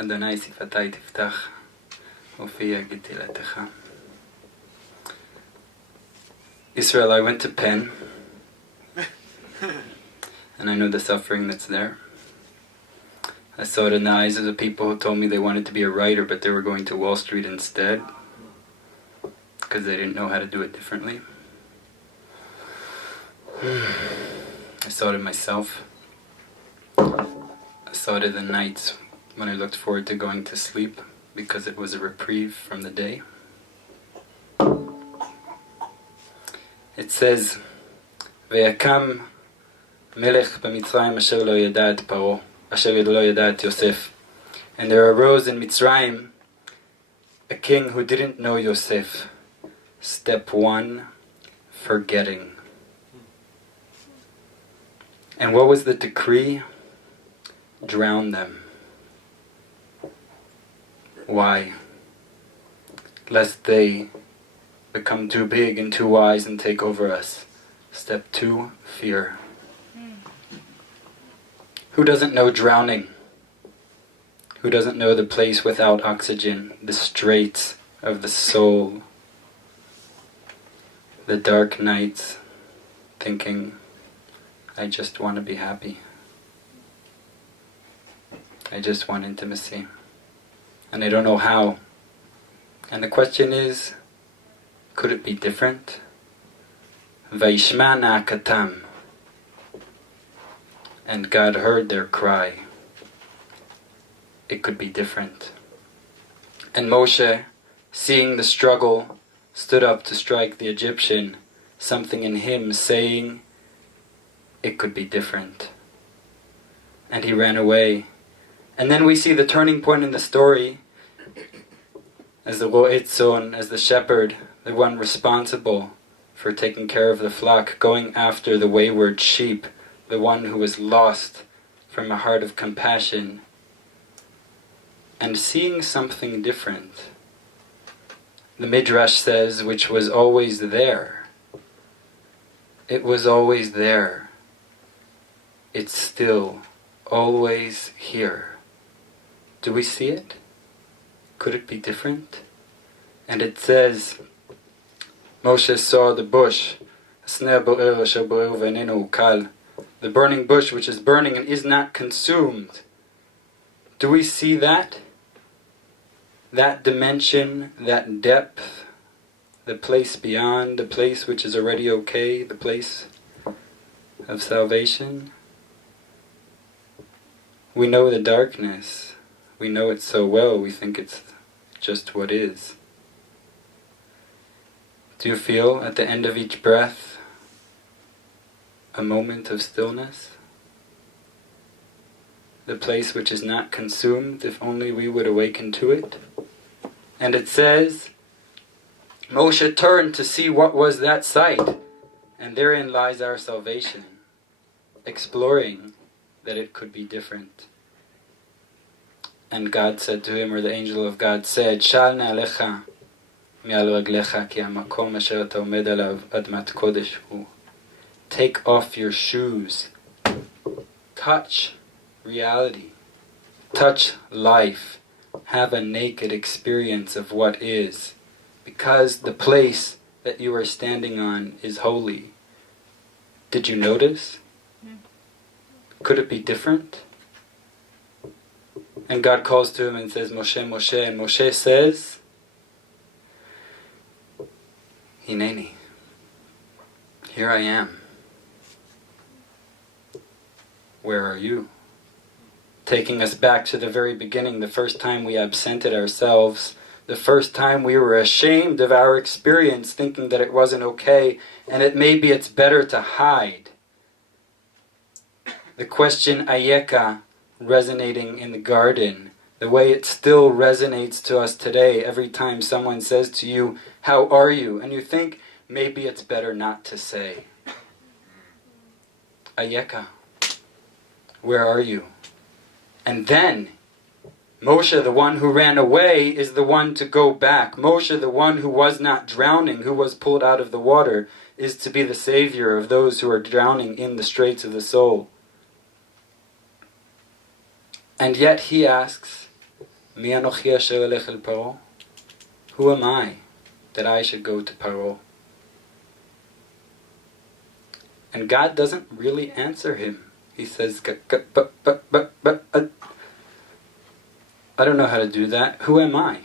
אדוני שפתי תפתח ופי יגיד תהילתך. Israel, I went to Penn, and I know the suffering that's there. I saw it in the eyes of the people who told me they wanted to be a writer, but they were going to Wall Street instead, because they didn't know how to do it differently. I saw it in myself. I saw it in the nights when I looked forward to going to sleep, because it was a reprieve from the day. It says, "Ve'akam melech b'Mitzrayim asher lo yada et Paro, asher lo yada et Yosef." And there arose in Mitzrayim a king who didn't know Yosef. Step 1, forgetting. And what was the decree? Drown them. Why? Lest they become too big and too wise and take over us. Step 2, fear. Who doesn't know drowning? Who doesn't know the place without oxygen, the straits of the soul, the dark nights, thinking, I just want to be happy. I just want intimacy. And I don't know how. And the question is, could it be different? Vayishma na'akatam. And God heard their cry. It could be different. And Moshe, seeing the struggle, stood up to strike the Egyptian, something in him saying, it could be different. And he ran away. And then we see the turning point in the story, as the Ro'etzon, as the shepherd, the one responsible for taking care of the flock, going after the wayward sheep, the one who was lost from a heart of compassion, and seeing something different. The Midrash says, which was always there. It was always there. It's still always here. Do we see it? Could it be different? And it says, Moshe saw the bush, the burning bush which is burning and is not consumed. Do we see that? That dimension, that depth, the place beyond, the place which is already okay, the place of salvation? We know the darkness. We know it so well, we think it's just what is. Do you feel at the end of each breath a moment of stillness? The place which is not consumed, if only we would awaken to it. And it says, Moshe turned to see what was that sight, and therein lies our salvation, exploring that it could be different. And God said to him, or the angel of God said, Shal na'alecha mi'al raglecha ki hamakom asher ata omed alav admat kodesh hu. Take off your shoes. Touch reality. Touch life. Have a naked experience of what is. Because the place that you are standing on is holy. Did you notice? Could it be different? And God calls to him and says, Moshe, Moshe. And Moshe says, Hineni. Here I am. Where are you? Taking us back to the very beginning, the first time we absented ourselves, the first time we were ashamed of our experience, thinking that it wasn't okay, and that maybe it's better to hide. The question Ayeka resonating in the garden, the way it still resonates to us today every time someone says to you, how are you? And you think, maybe it's better not to say. Ayeka, where are you? And then, Moshe, the one who ran away, is the one to go back. Moshe, the one who was not drowning, who was pulled out of the water, is to be the savior of those who are drowning in the straits of the soul. And yet he asks, Mi anochi asher elech el Paro? Who am I that I should go to Paro? And God doesn't really answer him. He says, I don't know how to do that. Who am I?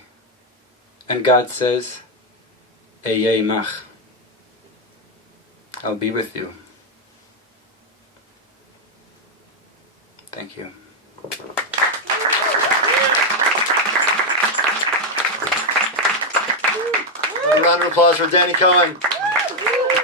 And God says, Eyei mach. I'll be with you. Thank you. A round of applause for Danny Cohen.